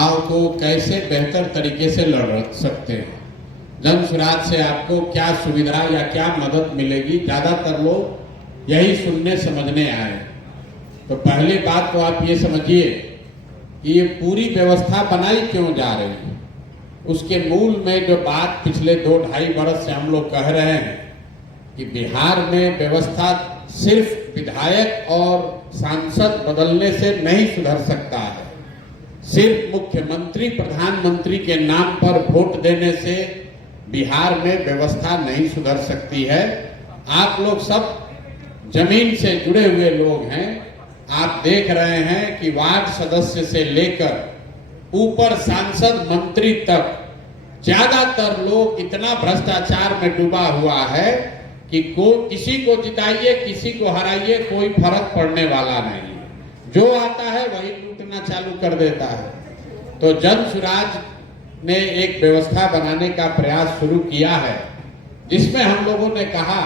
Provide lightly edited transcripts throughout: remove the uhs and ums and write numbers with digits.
चुनाव को कैसे बेहतर तरीके से लड़ सकते हैं, जन स्वराज से आपको क्या सुविधा या क्या मदद मिलेगी। ज़्यादातर लोग यही सुनने समझने आए। तो पहली बात तो आप ये समझिए कि ये पूरी व्यवस्था बनाई क्यों जा रही है। उसके मूल में जो बात पिछले 2-2.5 वर्ष से हम लोग कह रहे हैं कि बिहार में व्यवस्था सिर्फ विधायक और सांसद बदलने से नहीं सुधर सकता है। सिर्फ मुख्यमंत्री प्रधानमंत्री के नाम पर वोट देने से बिहार में व्यवस्था नहीं सुधर सकती है। आप लोग सब जमीन से जुड़े हुए लोग हैं। आप देख रहे हैं कि वार्ड सदस्य से लेकर ऊपर सांसद मंत्री तक ज्यादातर लोग इतना भ्रष्टाचार में डूबा हुआ है कि किसी को जिताइए किसी को हराइए कोई फर्क पड़ने वाला नहीं। जो आता है वही लूटना चालू कर देता है। तो जन स्वराज ने एक व्यवस्था बनाने का प्रयास शुरू किया है, जिसमें हम लोगों ने कहा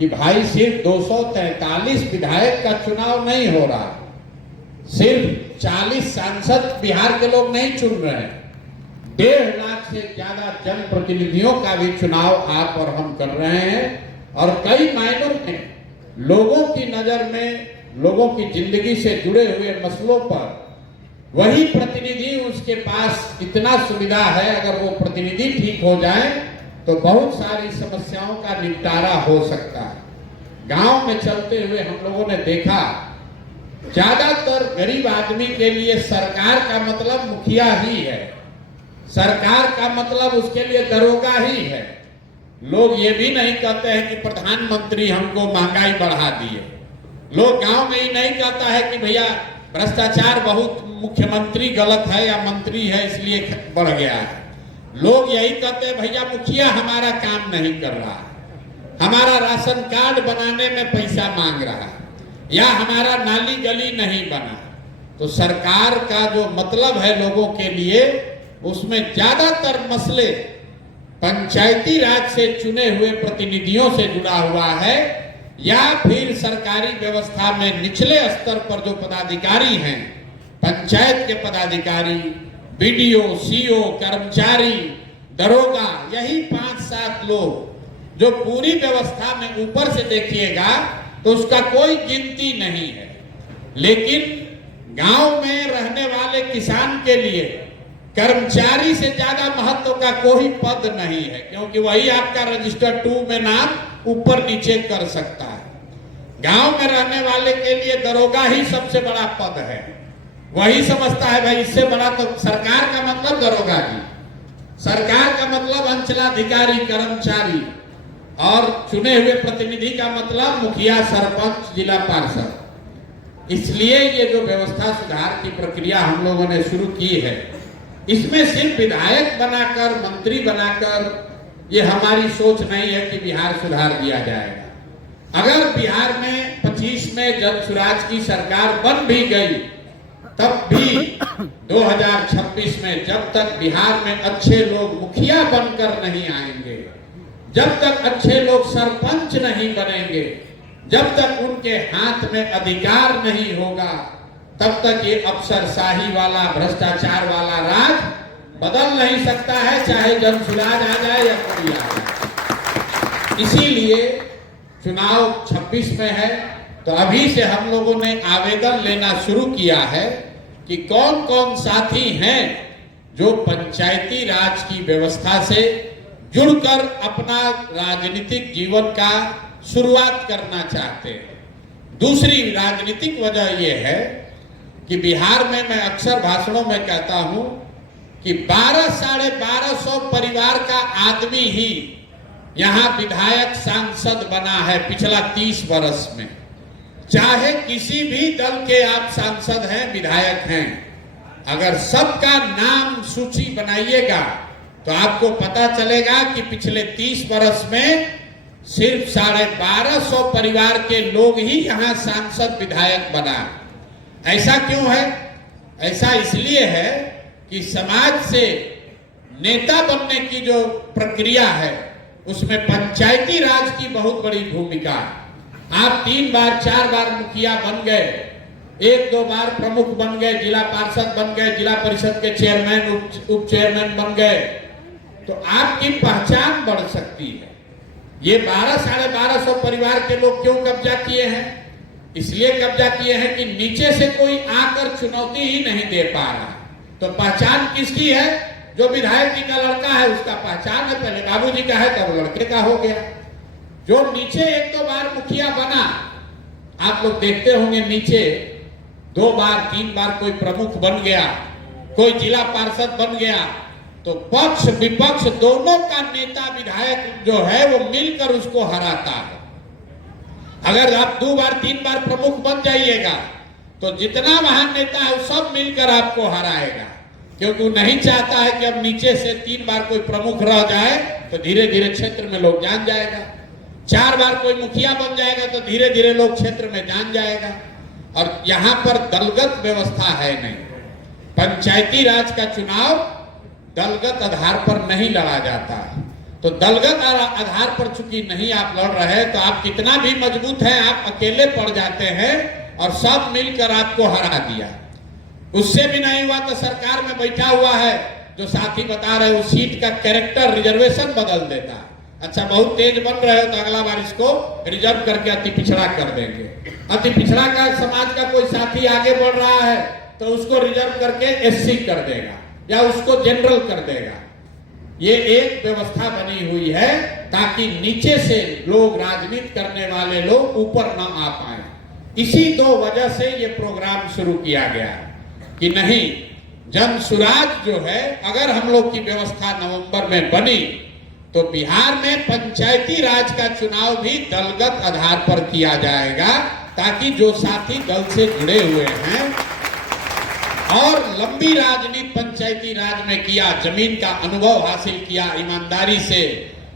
कि भाई सिर्फ 243 विधायक का चुनाव नहीं हो रहा, सिर्फ 40 सांसद बिहार के लोग नहीं चुन रहे, 1.5 लाख से ज्यादा जनप्रतिनिधियों का भी चुनाव आप और हम कर रहे हैं। और कई मायनों में लोगों की नजर में, लोगों की जिंदगी से जुड़े हुए मसलों पर वही प्रतिनिधि, उसके पास इतना सुविधा है, अगर वो प्रतिनिधि ठीक हो जाए तो बहुत सारी समस्याओं का निपटारा हो सकता है। गांव में चलते हुए हम लोगों ने देखा ज्यादातर गरीब आदमी के लिए सरकार का मतलब मुखिया ही है, सरकार का मतलब उसके लिए दरोगा ही है। लोग ये भी नहीं कहते हैं कि प्रधानमंत्री हमको महंगाई बढ़ा दिए। लोग गांव में ही नहीं कहता है कि भैया भ्रष्टाचार बहुत, मुख्यमंत्री गलत है या मंत्री है इसलिए बढ़ गया है। लोग यही कहते हैं भैया मुखिया हमारा काम नहीं कर रहा, हमारा राशन कार्ड बनाने में पैसा मांग रहा है, या हमारा नाली गली नहीं बना। तो सरकार का जो मतलब है लोगों के लिए, उसमें ज्यादातर मसले पंचायती राज से चुने हुए प्रतिनिधियों से जुड़ा हुआ है, या फिर सरकारी व्यवस्था में निचले स्तर पर जो पदाधिकारी हैं, पंचायत के पदाधिकारी, बीडीओ, सीओ, कर्मचारी, दरोगा, यही 5-7 लोग जो पूरी व्यवस्था में ऊपर से देखिएगा तो उसका कोई गिनती नहीं है। लेकिन गांव में रहने वाले किसान के लिए कर्मचारी से ज्यादा महत्व का कोई पद नहीं है, क्योंकि वही आपका रजिस्टर 2 में नाम ऊपर नीचे कर सकता है। गांव में रहने वाले के लिए दरोगा ही सबसे बड़ा पद है। वही समझता है भाई इससे बड़ा तो सरकार का मतलब दरोगा जी, सरकार का मतलब अंचलाधिकारी, कर्मचारी, और चुने हुए प्रतिनिधि का मतलब मुखिया, सरपंच, जिला पार्षद। इसलिए ये जो व्यवस्था सुधार की प्रक्रिया हम लोगों ने शुरू की है, इसमें सिर्फ विधायक बनाकर, मंत्री बनाकर, ये हमारी सोच नहीं है कि बिहार सुधार दिया जाएगा। अगर बिहार में 25 में जन स्वराज की सरकार बन भी गई, तब भी 2026 में जब तक बिहार में अच्छे लोग मुखिया बनकर नहीं आएंगे, जब तक अच्छे लोग सरपंच नहीं बनेंगे, जब तक उनके हाथ में अधिकार नहीं होगा, तब तक ये अफसरशाही वाला, भ्रष्टाचार वाला राज बदल नहीं सकता है, चाहे जन स्वराज आ जाए या कोई आ जाए। इसीलिए चुनाव 26 में है, तो अभी से हम लोगों ने आवेदन लेना शुरू किया है कि कौन कौन साथी हैं जो पंचायती राज की व्यवस्था से जुड़कर अपना राजनीतिक जीवन का शुरुआत करना चाहते हैं। दूसरी राजनीतिक वजह यह है कि बिहार में मैं अक्सर भाषणों में कहता हूं कि 1200-1250 परिवार का आदमी ही यहां विधायक, सांसद बना है पिछला 30 वर्ष में। चाहे किसी भी दल के आप सांसद हैं, विधायक हैं, अगर सबका नाम सूची बनाइएगा तो आपको पता चलेगा कि पिछले 30 वर्ष में सिर्फ 1250 परिवार के लोग ही यहां सांसद, विधायक बना। ऐसा क्यों है? ऐसा इसलिए है कि समाज से नेता बनने की जो प्रक्रिया है, उसमें पंचायती राज की बहुत बड़ी भूमिका है। आप 3 बार 4 बार मुखिया बन गए एक दो बार प्रमुख बन गए, जिला पार्षद बन गए, जिला परिषद के चेयरमैन, उप चेयरमैन बन गए, तो आपकी पहचान बढ़ सकती है। ये 1200-1250 परिवार के लोग क्यों कब्जा किए हैं? इसलिए कब्जा किए हैं कि नीचे से कोई आकर चुनौती ही नहीं दे पा रहा। तो पहचान किसकी है? जो विधायक जी का लड़का है उसका पहचान है, पहले बाबूजी का है तब लड़के का हो गया। जो नीचे एक दो बार मुखिया बना, आप लोग देखते होंगे नीचे 2 बार 3 बार कोई प्रमुख बन गया, कोई जिला पार्षद बन गया, तो पक्ष विपक्ष दोनों का नेता विधायक जो है वो मिलकर उसको हराता है। अगर आप 2 बार 3 बार प्रमुख बन जाइएगा तो जितना वहां नेता है वो सब मिलकर आपको हराएगा, क्योंकि वो नहीं चाहता है कि अब नीचे से 3 बार कोई प्रमुख रह जाए तो धीरे धीरे क्षेत्र में लोग जान जाएगा। 4 बार कोई मुखिया बन जाएगा तो धीरे धीरे लोग क्षेत्र में जान जाएगा। और यहाँ पर दलगत व्यवस्था है नहीं। पंचायती राज का चुनाव दलगत आधार पर नहीं लड़ा जाता है। तो दलगत आधार पर चूंकि नहीं आप लड़ रहे, तो आप कितना भी मजबूत हैं, आप अकेले पड़ जाते हैं और सब मिलकर आपको हरा दिया। उससे भी नहीं हुआ तो सरकार में बैठा हुआ है जो साथी बता रहे, उस सीट का कैरेक्टर रिजर्वेशन बदल देता है। अच्छा, बहुत तेज बन रहे हो तो अगला बार इसको रिजर्व करके अति पिछड़ा कर देंगे। अति पिछड़ा का समाज का कोई साथी आगे बढ़ रहा है तो उसको रिजर्व करके एससी कर देगा या उसको जनरल कर देगा। ये एक व्यवस्था बनी हुई है ताकि नीचे से लोग, राजनीति करने वाले लोग ऊपर न आ पाए। इसी 2 वजह से ये प्रोग्राम शुरू किया गया कि नहीं, जन सुराज जो है, अगर हम लोग की व्यवस्था नवंबर में बनी तो बिहार में पंचायती राज का चुनाव भी दलगत आधार पर किया जाएगा, ताकि जो साथी दल से जुड़े हुए हैं और लंबी राजनीति पंचायती राज में किया, जमीन का अनुभव हासिल किया, ईमानदारी से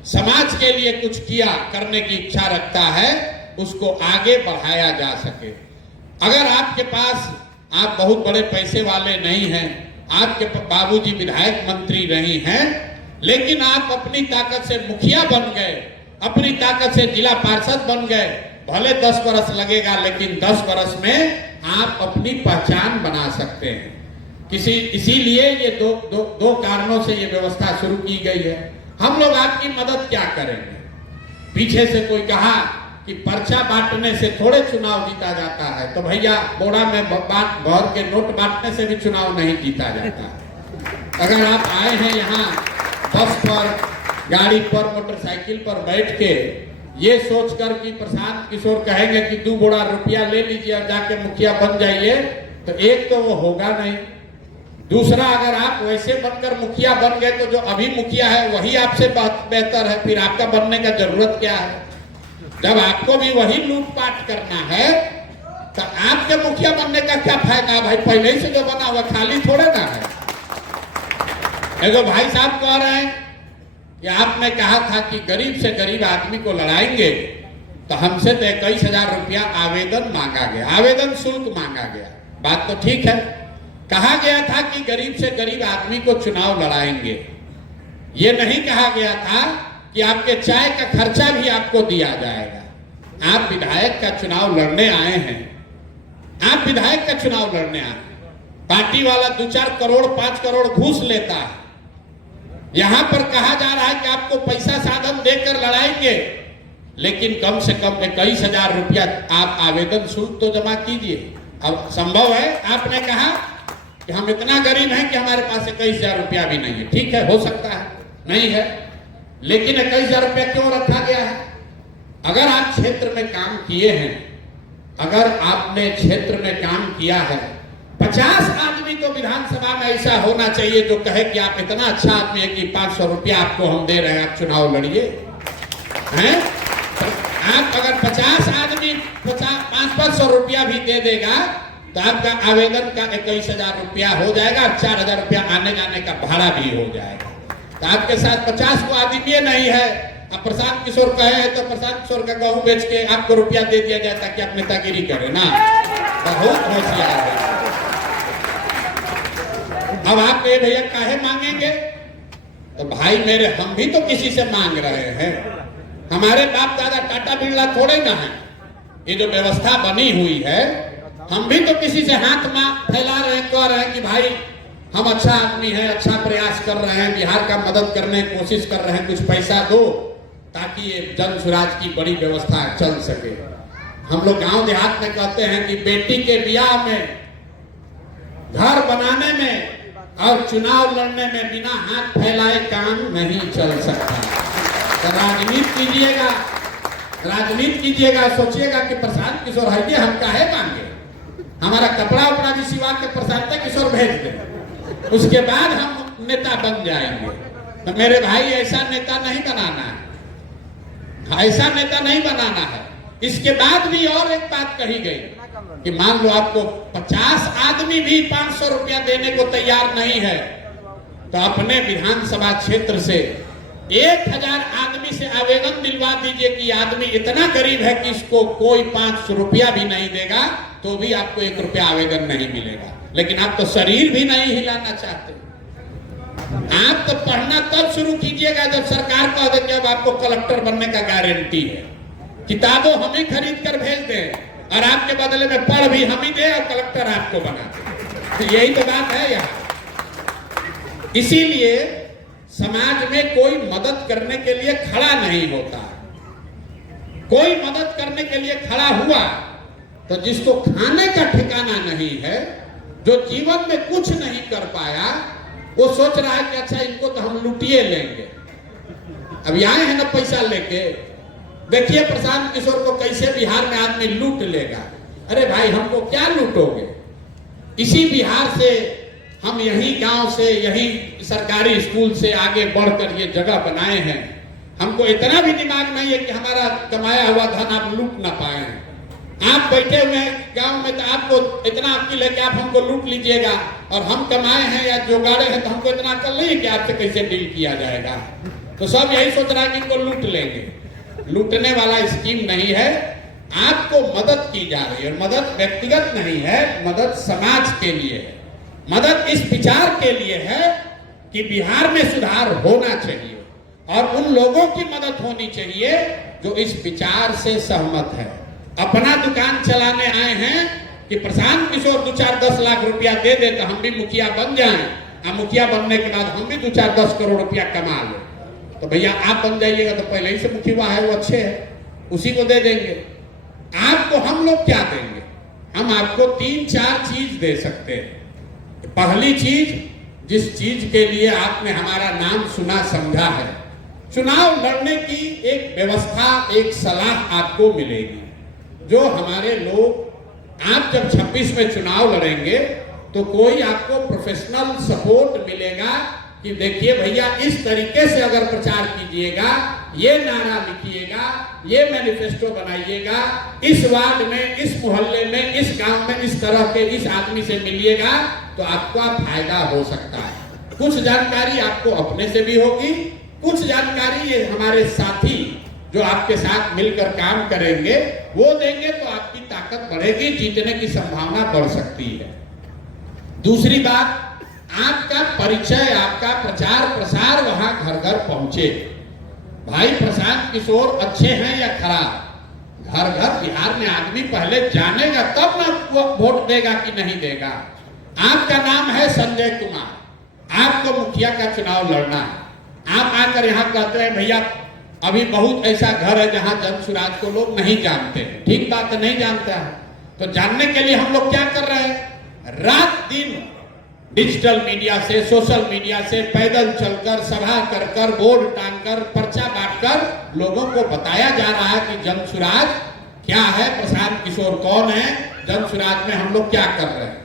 समाज के लिए कुछ किया, करने की इच्छा रखता है, उसको आगे बढ़ाया जा सके। अगर आपके पास, आप बहुत बड़े पैसे वाले नहीं हैं, आपके बाबूजी विधायक मंत्री नहीं हैं, लेकिन आप अपनी ताकत से मुखिया बन गए, अपनी ताकत से जिला पार्षद बन गए, भले 10 बरस लगेगा लेकिन 10 बरस में आप अपनी पहचान बना सकते हैं। इसीलिए ये दो कारणों से ये व्यवस्था शुरू की गई है। हम लोग आपकी मदद क्या करेंगे? पीछे से कोई कहा कि पर्चा बांटने से थोड़े चुनाव जीता जाता है, तो भैया बोरा में भर के नोट बांटने से भी चुनाव नहीं जीता जाता। अगर आप आए हैं यहाँ बस पर, गाड़ी पर, मोटरसाइकिल पर बैठ के ये सोचकर कि प्रशांत किशोर कहेंगे कि 2 बोरा रुपया ले लीजिए और जाके मुखिया बन जाइए, तो एक तो वो होगा नहीं। दूसरा, अगर आप वैसे बनकर मुखिया बन गए तो जो अभी मुखिया है वही आपसे बेहतर है, फिर आपका बनने का जरूरत क्या है? जब आपको भी वही लूटपाट करना है तो आपके मुखिया बनने का क्या फायदा? भाई पहले ही से जो बना हुआ खाली थोड़े ना है। एगो भाई साहब कह रहे हैं कि आपने कहा था कि गरीब से गरीब आदमी को लड़ाएंगे, तो हमसे तो 21,000 रुपया आवेदन मांगा गया, आवेदन शुल्क मांगा गया। बात तो ठीक है, कहा गया था कि गरीब से गरीब आदमी को चुनाव लड़ाएंगे। ये नहीं कहा गया था कि आपके चाय का खर्चा भी आपको दिया जाएगा। आप विधायक का चुनाव लड़ने आए हैं, आप विधायक का चुनाव लड़ने आए हैं, पार्टी वाला 2-4 करोड़ 5 करोड़ घूस लेता है। यहां पर कहा जा रहा है कि आपको पैसा साधन देकर लड़ाएंगे, लेकिन कम से कम 21,000 रुपया आप आवेदन शुल्क तो जमा कीजिए। अब संभव है, आपने कहा कि हम इतना गरीब हैं कि हमारे पास 21,000 रुपया भी नहीं है। ठीक है, हो सकता है नहीं है, लेकिन 21,000 रुपया क्यों रखा गया है? अगर आप क्षेत्र में काम किए हैं, अगर आपने क्षेत्र में काम किया है, 50 आदमी तो विधानसभा में ऐसा होना चाहिए जो कहे कि आप इतना अच्छा आदमी है कि 500 रुपया आपको हम दे रहे हैं, आप चुनाव लड़िए। हैं? आप अगर 50 आदमी 500 रुपया भी दे देगा तो आपका आवेदन का 21,000 रुपया हो जाएगा और 4,000 रुपया आने जाने का भाड़ा भी हो जाएगा। तो आपके साथ 50 को आदमी नहीं है, अब प्रशांत किशोर कहे हैं तो प्रशांत किशोर का गेहूं बेच के आपको रुपया दे दिया जाए ताकि आप नेतागिरी करें ना। बहुत होशियार है। अब आप ये भैया काहे मांगेंगे? तो भाई मेरे, हम भी तो किसी से मांग रहे हैं। हमारे बाप दादा टाटा बिरला थोड़े ना है। ये जो व्यवस्था बनी हुई है हम भी तो किसी से हाथ फैला रहे हैं, कह रहे हैं कि भाई हम अच्छा आदमी है, अच्छा प्रयास कर रहे हैं, बिहार का मदद करने की कोशिश कर रहे हैं, कुछ पैसा दो ताकि ये जन सुराज की बड़ी व्यवस्था चल सके। हम लोग गांव देहात में कहते हैं कि बेटी के ब्याह में, घर बनाने में और चुनाव लड़ने में बिना हाथ फैलाए काम नहीं चल सकता। तो राजनीति कीजिएगा, सोचिएगा कि प्रशांत किशोर है, हम काहे मांगे, हमारा कपड़ा उपड़ा भी सिवा के प्रशांत किशोर भेज दें, उसके बाद हम नेता बन जाएंगे। तो मेरे भाई ऐसा नेता नहीं बनाना है, ऐसा नेता नहीं बनाना है। इसके बाद भी और एक बात कही गई कि मान लो आपको 50 आदमी भी 500 रुपया देने को तैयार नहीं है, तो अपने विधानसभा क्षेत्र से 1000 आदमी से आवेदन दिलवा दीजिए कि आदमी इतना गरीब है कि इसको कोई 500 रुपया भी नहीं देगा, तो भी आपको 1 रुपया आवेदन नहीं मिलेगा। लेकिन आप तो शरीर भी नहीं हिलाना चाहते। आप तो पढ़ना तब शुरू कीजिएगा जब सरकार कह दे कि अब आपको कलेक्टर बनने का गारंटी है, किताबों हम ही खरीद कर भेज दें और आपके बदले में पढ़ भी हम ही दे और कलेक्टर आपको बना दे। तो यही तो बात है यहाँ। इसीलिए समाज में कोई मदद करने के लिए खड़ा नहीं होता। कोई मदद करने के लिए खड़ा हुआ तो जिसको खाने का ठिकाना नहीं है, जो जीवन में कुछ नहीं कर पाया, वो सोच रहा है कि अच्छा इनको तो हम लूटिए लेंगे। अब आए हैं ना पैसा लेके, देखिए प्रशांत किशोर को कैसे बिहार में आदमी लूट लेगा। अरे भाई हमको क्या लूटोगे? इसी बिहार से हम यही गांव से, यही सरकारी स्कूल से आगे बढ़कर ये जगह बनाए हैं। हमको इतना भी दिमाग नहीं है कि हमारा कमाया हुआ धन आप लूट ना पाए। आप बैठे हुए हैं गांव में तो आपको इतना अक्ल है कि आप हमको लूट लीजिएगा, और हम कमाए हैं या जोगाड़े हैं तो हमको इतना अक्ल नहीं है कि आपसे कैसे डील किया जाएगा। तो सब यही सोच रहा है कि इनको लूट लेंगे। लूटने वाला स्कीम नहीं है, आपको मदद की जा रही है। मदद व्यक्तिगत नहीं है, मदद समाज के लिए है। मदद इस विचार के लिए है कि बिहार में सुधार होना चाहिए और उन लोगों की मदद होनी चाहिए जो इस विचार से सहमत है। अपना दुकान चलाने आए हैं कि प्रशांत किशोर 2-4-10 लाख रुपया दे दे तो हम भी मुखिया बन जाएं, और मुखिया बनने के बाद हम भी 2-4-10 करोड़ रुपया कमा लें। तो भैया आप बन जाइएगा तो पहले ही से मुखिया है, वो अच्छे है, उसी को दे देंगे। आपको हम लोग क्या देंगे? हम आपको 3-4 चीज दे सकते हैं। पहली चीज, जिस चीज के लिए आपने हमारा नाम सुना समझा है, चुनाव लड़ने की एक व्यवस्था, एक सलाह आपको मिलेगी। जो हमारे लोग, आप जब 26 में चुनाव लड़ेंगे तो कोई आपको प्रोफेशनल सपोर्ट मिलेगा कि देखिए भैया इस तरीके से अगर प्रचार कीजिएगा, ये नारा लिखिएगा, ये मैनिफेस्टो बनाइएगा, इस वार्ड में, इस मोहल्ले में, इस गांव में इस तरह के इस आदमी से मिलिएगा तो आपका फायदा हो सकता है। कुछ जानकारी आपको अपने से भी होगी, कुछ जानकारी ये हमारे साथी जो आपके साथ मिलकर काम करेंगे वो देंगे, तो आपकी ताकत बढ़ेगी, जीतने की संभावना बढ़ सकती है। दूसरी बात, आपका परिचय, आपका प्रचार प्रसार वहां घर घर पहुंचे। भाई प्रशांत किशोर अच्छे हैं या खराब, घर घर बिहार में आदमी पहले जानेगा तब ना वो वोट देगा कि नहीं देगा। आपका नाम है संजय कुमार, आपको मुखिया का चुनाव लड़ना है। आप आकर यहाँ कहते हैं भैया अभी बहुत ऐसा घर है जहाँ जन सुराज को लोग नहीं जानते। ठीक बात है, नहीं जानता है, तो जानने के लिए हम लोग क्या कर रहे हैं? रात दिन डिजिटल मीडिया से, सोशल मीडिया से, पैदल चलकर, सभा कर कर, बोर्ड टांगकर, पर्चा बांटकर लोगों को बताया जा रहा है कि जन सुराज क्या है, प्रशांत किशोर कौन है, जन सुराज में हम लोग क्या कर रहे हैं।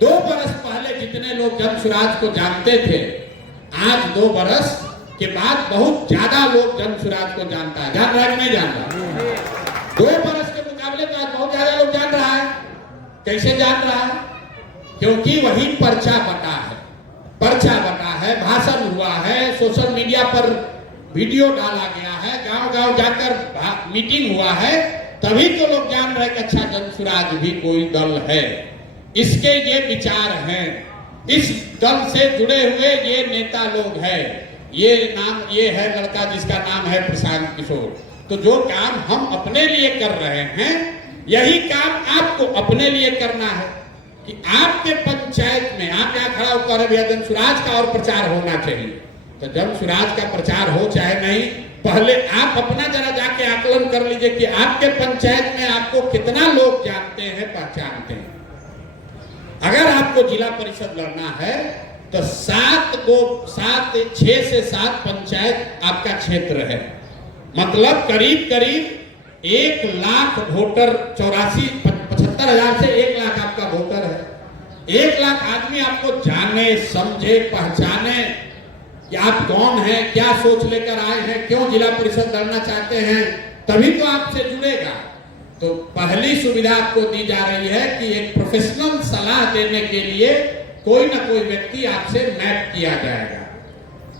2 बरस पहले जितने लोग जन सुराज को जानते थे, आज 2 बरस के बाद बहुत ज्यादा लोग जन सुराज को जानता है। जान रहा है कि नहीं जान रहा? 2 बरस के मुकाबले में आज बहुत ज्यादा लोग जान रहा है। कैसे जान रहा है? क्योंकि वही पर्चा बटा है, पर्चा बटा है, भाषण हुआ है, सोशल मीडिया पर वीडियो डाला गया है, गांव गांव जाकर मीटिंग हुआ है, तभी तो लोग जान रहे कि अच्छा जन सुराज भी कोई दल है, इसके ये विचार हैं, इस दल से जुड़े हुए ये नेता लोग हैं, ये नाम, ये है लड़का जिसका नाम है प्रशांत किशोर। तो जो काम हम अपने लिए कर रहे हैं यही काम आपको अपने लिए करना है कि आपके पंचायत में, आप यहाँ खड़ा होकर भैया जन सुराज का और प्रचार होना चाहिए, तो जन सुराज का प्रचार हो चाहे नहीं, पहले आप अपना जरा जाके आकलन कर लीजिए कि आपके पंचायत में आपको कितना लोग जानते हैं, पहचानते हैं। अगर आपको जिला परिषद लड़ना है तो 6 से 7 पंचायत आपका क्षेत्र है, मतलब करीब करीब 1 लाख वोटर, 75,000 से 1 लाख आपका वोटर है। 1 लाख आदमी आपको जाने, समझे, पहचाने कि आप कौन हैं, क्या सोच लेकर आए हैं, क्यों जिला परिषद लड़ना चाहते हैं, तभी तो आपसे जुड़ेगा। तो पहली सुविधा आपको दी जा रही है कि एक प्रोफेशनल सलाह देने के लिए कोई ना कोई व्यक्ति आपसे मैप किया जाएगा,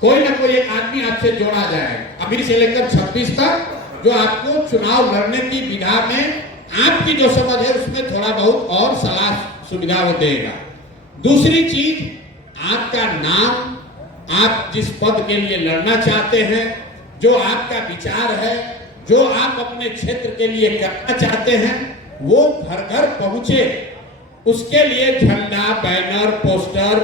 कोई ना कोई एक आदमी आपसे जोड़ा जाएगा अभी से लेकर 26 तक, जो आपको चुनाव लड़ने की विधा में आपकी जो समझ है उसमें थोड़ा बहुत और सलाह सुविधा वो देगा। दूसरी चीज, आपका नाम, आप जिस पद के लिए लड़ना चाहते हैं, जो आपका विचार है, जो आप अपने क्षेत्र के लिए करना चाहते हैं, वो घर घर पहुंचे। उसके लिए झंडा, बैनर, पोस्टर,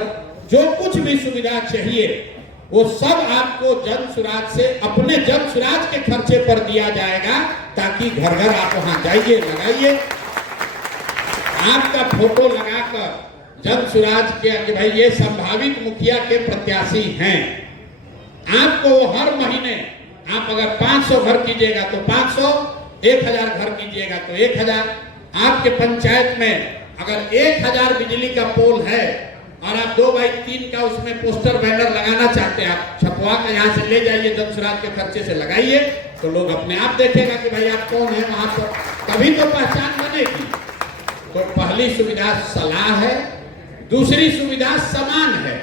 जो कुछ भी सुविधा चाहिए वो सब आपको जन सुराज से, अपने जन सुराज के खर्चे पर दिया जाएगा, ताकि घर घर आप वहां जाइए, लगाइए, आपका फोटो लगाकर जन सुराज के कि भाई ये संभावित मुखिया के प्रत्याशी हैं। आपको हर महीने, आप अगर 500 घर कीजिएगा तो 500, 1000 घर कीजिएगा तो 1000। आपके पंचायत में अगर 1000 बिजली का पोल है और आप 2x3 का उसमें पोस्टर बैनर लगाना चाहते हैं, आप छपवा कर यहाँ से ले जाइए, जन सुराज के खर्चे से लगाइए, तो लोग अपने आप देखेगा कि भाई आप कौन है वहां पर, तभी तो पहचान बनेगी। तो पहली सुविधा सलाह है। दूसरी सुविधा सामान है,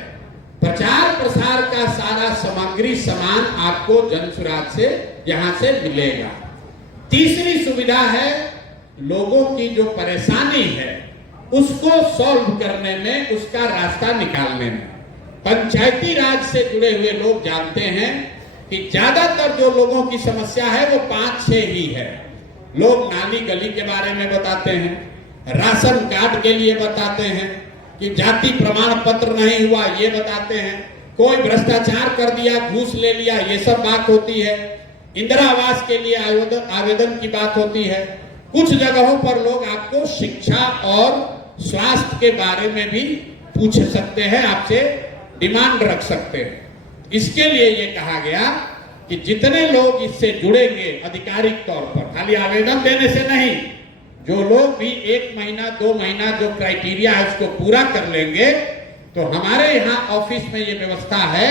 प्रचार प्रसार का सारा सामग्री, सामान आपको जन सुराज से यहां से मिलेगा। तीसरी सुविधा है लोगों की जो परेशानी है उसको सॉल्व करने में, उसका रास्ता निकालने में। पंचायती राज से जुड़े हुए लोग जानते हैं कि ज्यादातर जो लोगों की समस्या है वो 5-6 ही है। लोग नाली गली के बारे में बताते हैं, राशन कार्ड के लिए बताते हैं, कि जाति प्रमाण पत्र नहीं हुआ ये बताते हैं, कोई भ्रष्टाचार कर दिया, घूस ले लिया, ये सब बात होती है। इंदिरा आवास के लिए आवेदन की बात होती है। कुछ जगहों पर लोग आपको शिक्षा और स्वास्थ्य के बारे में भी पूछ सकते हैं, आपसे डिमांड रख सकते हैं। इसके लिए ये कहा गया कि जितने लोग इससे जुड़ेंगे आधिकारिक तौर पर, खाली आवेदन देने से नहीं, जो लोग भी 1 महीना 2 महीना जो क्राइटेरिया है उसको पूरा कर लेंगे, तो हमारे यहाँ ऑफिस में ये व्यवस्था है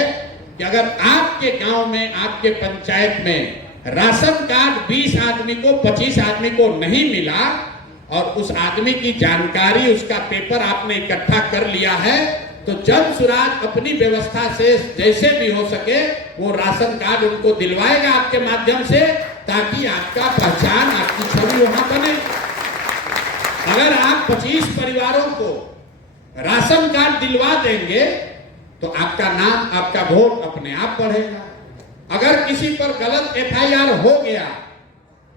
कि अगर आपके गांव में, आपके पंचायत में राशन कार्ड 20 आदमी को, 25 आदमी को नहीं मिला और उस आदमी की जानकारी, उसका पेपर आपने इकट्ठा कर लिया है, तो जन सुराज अपनी व्यवस्था से जैसे भी हो सके वो राशन कार्ड उनको दिलवाएगा आपके माध्यम से, ताकि आपका पहचान, आपकी छवि वहां बने। अगर आप 25 परिवारों को राशन कार्ड दिलवा देंगे तो आपका नाम, आपका वोट अपने आप बढ़ेगा। अगर किसी पर गलत FIR हो गया,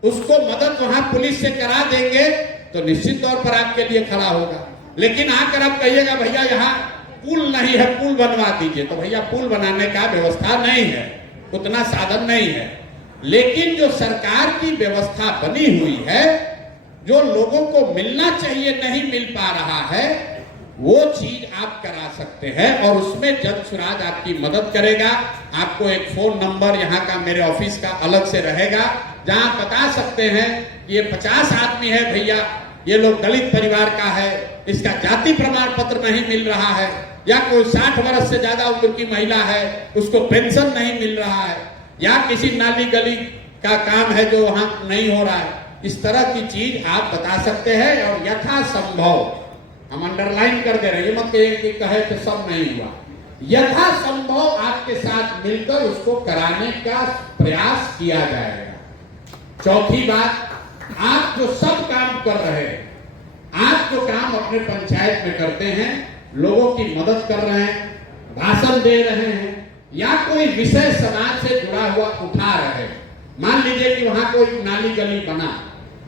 उसको मदद वहां पुलिस से करा देंगे तो निश्चित तौर पर आपके लिए खड़ा होगा। लेकिन आकर आप कहिएगा भैया यहाँ पुल नहीं है, पुल बनवा दीजिए, तो भैया पुल बनाने का व्यवस्था नहीं है, उतना साधन नहीं है। लेकिन जो सरकार की व्यवस्था बनी हुई है, जो लोगों को मिलना चाहिए नहीं मिल पा रहा है, वो चीज आप करा सकते हैं और उसमें जन सुराज आपकी मदद करेगा। आपको एक फोन नंबर यहाँ का, मेरे ऑफिस का अलग से रहेगा, जहां बता सकते हैं ये 50 आदमी है भैया, ये लोग दलित परिवार का है, इसका जाति प्रमाण पत्र नहीं मिल रहा है, या कोई 60 वर्ष से ज्यादा उम्र की महिला है, उसको पेंशन नहीं मिल रहा है, या किसी नाली गली का काम है जो वहां नहीं हो रहा है। इस तरह की चीज आप बता सकते हैं और यथासंभव, हम अंडरलाइन कर दे रहे हैं, ये मत कहिए कि कहे तो सब नहीं हुआ, यथासंभव आपके साथ मिलकर उसको कराने का प्रयास किया जाएगा। चौथी बात, आप जो सब काम कर रहे हैं, आप जो काम अपने पंचायत में करते हैं, लोगों की मदद कर रहे हैं, भाषण दे रहे हैं, या कोई विषय समाज से जुड़ा हुआ उठा रहे हैं, मान लीजिए कि वहां कोई नाली गली बना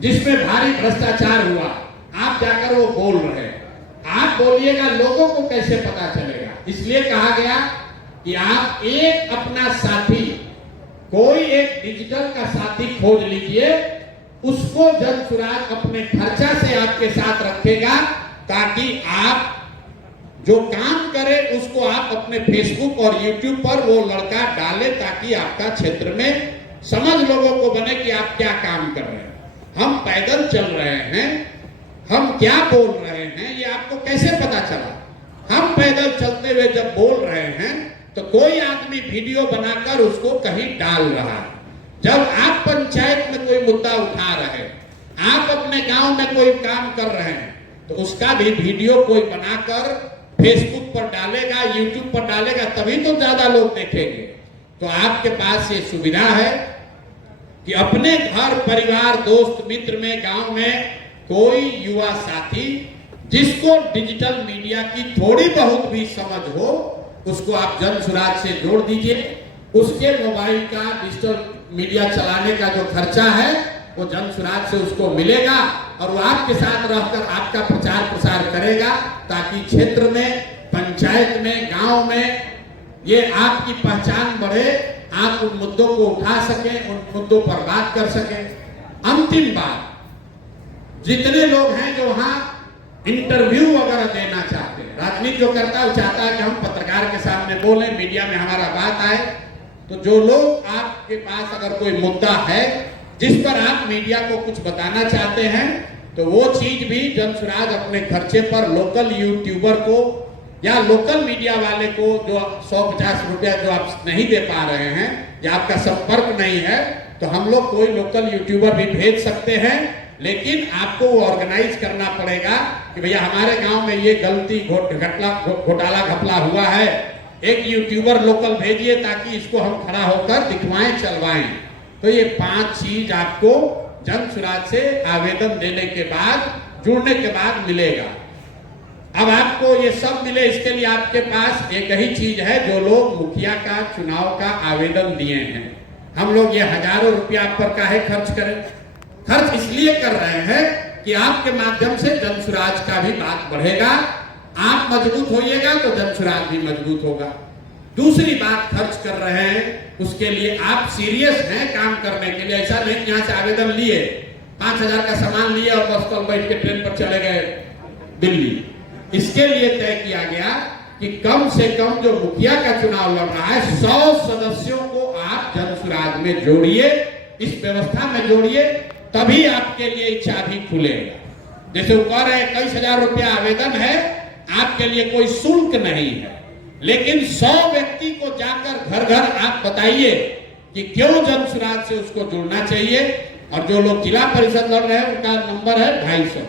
जिसमें भारी भ्रष्टाचार हुआ, आप जाकर वो बोल रहे हैं। आप बोलिएगा, लोगों को कैसे पता चलेगा? इसलिए कहा गया कि आप एक अपना साथी, कोई एक डिजिटल का साथी खोज लीजिए, उसको जनसुराज अपने खर्चा से आपके साथ रखेगा, ताकि आप जो काम करे उसको आप अपने फेसबुक और यूट्यूब पर वो लड़का डाले, ताकि आपका क्षेत्र में समझ लोगों को बने कि आप क्या काम कर रहे हैं। हम पैदल चल रहे हैं, हम क्या बोल रहे हैं, ये आपको कैसे पता चला? हम पैदल चलते हुए जब बोल रहे हैं तो कोई आदमी वीडियो बनाकर उसको कहीं डाल रहा है। जब आप पंचायत में कोई मुद्दा उठा रहे हैं, आप अपने गांव में कोई काम कर रहे हैं, तो उसका भी वीडियो कोई बनाकर फेसबुक पर डालेगा, यूट्यूब पर डालेगा, तभी तो ज्यादा लोग देखेंगे। तो आपके पास ये सुविधा है कि अपने घर परिवार दोस्त मित्र में गांव में कोई युवा साथी जिसको डिजिटल मीडिया की थोड़ी बहुत भी समझ हो, उसको आप जनसुराज से जोड़ दीजिए। उसके मोबाइल का डिजिटल मीडिया चलाने का जो खर्चा है वो जनसुराज से उसको मिलेगा, और वो आपके साथ रहकर आपका प्रचार प्रसार करेगा, ताकि क्षेत्र में, पंचायत में, गांव में ये आपकी पहचान बढ़े, आप उन मुद्दों को उठा सकें, उन मुद्दों पर बात कर सकें। अंतिम बात, जितने लोग हैं जो वहां इंटरव्यू वगैरह देना चाहते हैं, राजनीति जो करता है वो चाहता है कि हम पत्रकार के सामने बोलें, मीडिया में हमारा बात आए, तो जो लोग आपके पास अगर कोई मुद्दा है जिस पर आप मीडिया को कुछ बताना चाहते हैं, तो वो चीज भी जनसुराज अपने खर्चे पर लोकल यूट्यूबर को या लोकल मीडिया वाले को जो 150 रुपया जो आप नहीं दे पा रहे हैं या आपका संपर्क नहीं है, तो हम लोग कोई लोकल यूट्यूबर भी भेज सकते हैं। लेकिन आपको वो ऑर्गेनाइज करना पड़ेगा कि भैया हमारे गांव में ये गलती घोटाला घपला हुआ है, एक यूट्यूबर लोकल भेजिए ताकि इसको हम खड़ा होकर दिखवाएं, चलवाएं। तो ये 5 चीज आपको जनसुराज से आवेदन देने के बाद, जुड़ने के बाद मिलेगा। अब आपको ये सब मिले, इसके लिए आपके पास एक ही चीज है। जो लोग मुखिया का चुनाव का आवेदन दिए हैं, हम लोग ये हजारों रुपया आप पर काहे खर्च करें? खर्च इसलिए कर रहे हैं कि आपके माध्यम से जनसुराज का भी बात बढ़ेगा, आप मजबूत होइएगा तो जनसुराज भी मजबूत होगा। दूसरी बात खर्च कर रहे हैं, उसके लिए आप सीरियस हैं काम करने के लिए। ऐसा नहीं यहाँ से आवेदन लिए, 5000 का सामान लिए और बस कल बैठ के ट्रेन पर चले गए दिल्ली। इसके लिए तय किया गया कि कम से कम जो मुखिया का चुनाव लड़ रहा है, 100 सदस्यों को आप जनसुराज में जोड़िए, इस व्यवस्था में जोड़िए, तभी आपके लिए चाबी खुलेगा। जैसे वो कह रहे हैं 21,000 रुपया आवेदन है, आपके लिए कोई शुल्क नहीं है, लेकिन 100 व्यक्ति को जाकर घर घर आप बताइए कि क्यों जनसुराज से उसको जुड़ना चाहिए। और जो लोग जिला परिषद लड़ रहे हैं उनका नंबर है 250।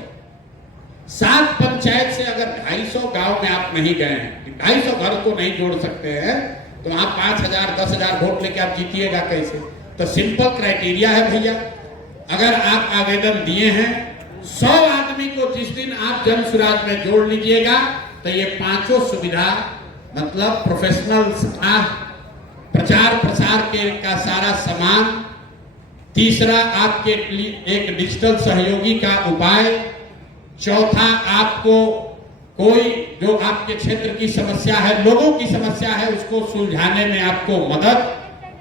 7 पंचायत से अगर 250 गांव में आप नहीं गए हैं, 250 घर को नहीं जोड़ सकते हैं, तो आप 5,000 10,000 वोट लेके आप जीतिएगा कैसे? तो सिंपल क्राइटेरिया है भैया, अगर आप आवेदन दिए हैं 100 आदमी को जिस दिन आप जनसुराज में जोड़ लीजिएगा, तो ये 5 सुविधा, मतलब प्रोफेशनल स्टाफ, प्रचार प्रसार के का सारा सामान, तीसरा आपके एक डिजिटल सहयोगी का उपाय, चौथा आपको कोई जो आपके क्षेत्र की समस्या है, लोगों की समस्या है, उसको सुलझाने में आपको मदद,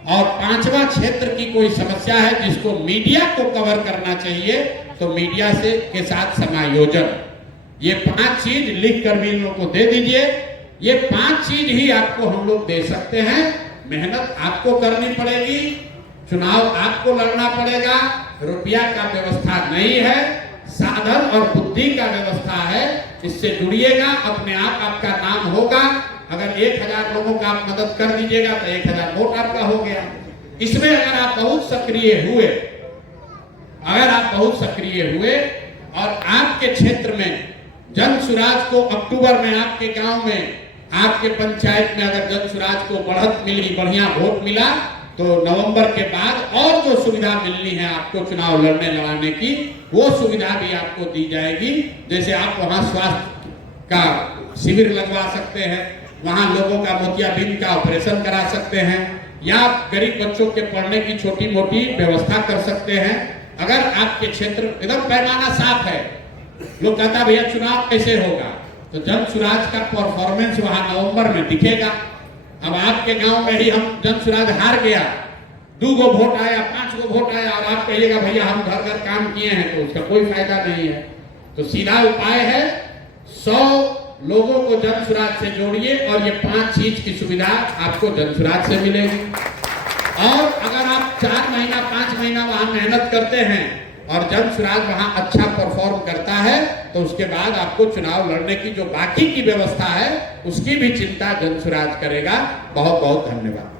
और 5वां क्षेत्र की कोई समस्या है जिसको मीडिया को कवर करना चाहिए, तो मीडिया से के साथ समायोजन। ये 5 चीज लिख कर भी इन लोगों को दे दीजिए। ये 5 चीज ही आपको हम लोग दे सकते हैं। मेहनत आपको करनी पड़ेगी, चुनाव आपको लड़ना पड़ेगा, रुपया का व्यवस्था नहीं है, साधन और बुद्धि का व्यवस्था है। इससे जुड़िएगा, अपने आप आपका नाम होगा। अगर 1000 लोगों का आप मदद कर दीजिएगा तो 1000 वोट आपका हो गया। इसमें अगर आप बहुत सक्रिय हुए, और आपके क्षेत्र में जनसुराज को अक्टूबर में आपके गांव में, आपके पंचायत में अगर जनसुराज को बढ़त मिली, बढ़िया वोट मिला, तो नवंबर के बाद और जो सुविधा मिलनी है आपको चुनाव लड़ने लड़ाने की, वो सुविधा भी आपको दी जाएगी। जैसे आप वहां स्वास्थ्य का शिविर लगवा सकते हैं, वहां लोगों का मोतियाबिंद का ऑपरेशन करा सकते हैं, या गरीब बच्चों के पढ़ने की छोटी मोटी व्यवस्था कर सकते हैं। अगर आपके क्षेत्र एकदम पैमाना साफ है, लोग कहता भैया चुनाव कैसे होगा, तो जन सुराज का परफॉर्मेंस वहां नवंबर में दिखेगा। अब आपके गांव में ही हम जन सुराज हार गया, 2 गो वोट आया, 5 गो वोट आया, और आप कहिएगा भैया हम घर घर काम किए हैं, तो उसका कोई फायदा नहीं है। तो सीधा उपाय है 100 लोगों को जन सुराज से जोड़िए और ये 5 चीज की सुविधा आपको जन सुराज से मिलेगी। और अगर आप 4 महीना 5 महीना वहां मेहनत करते हैं और जन सुराज वहां अच्छा परफॉर्म करता है, तो उसके बाद आपको चुनाव लड़ने की जो बाकी की व्यवस्था है उसकी भी चिंता जन सुराज करेगा। बहुत बहुत धन्यवाद।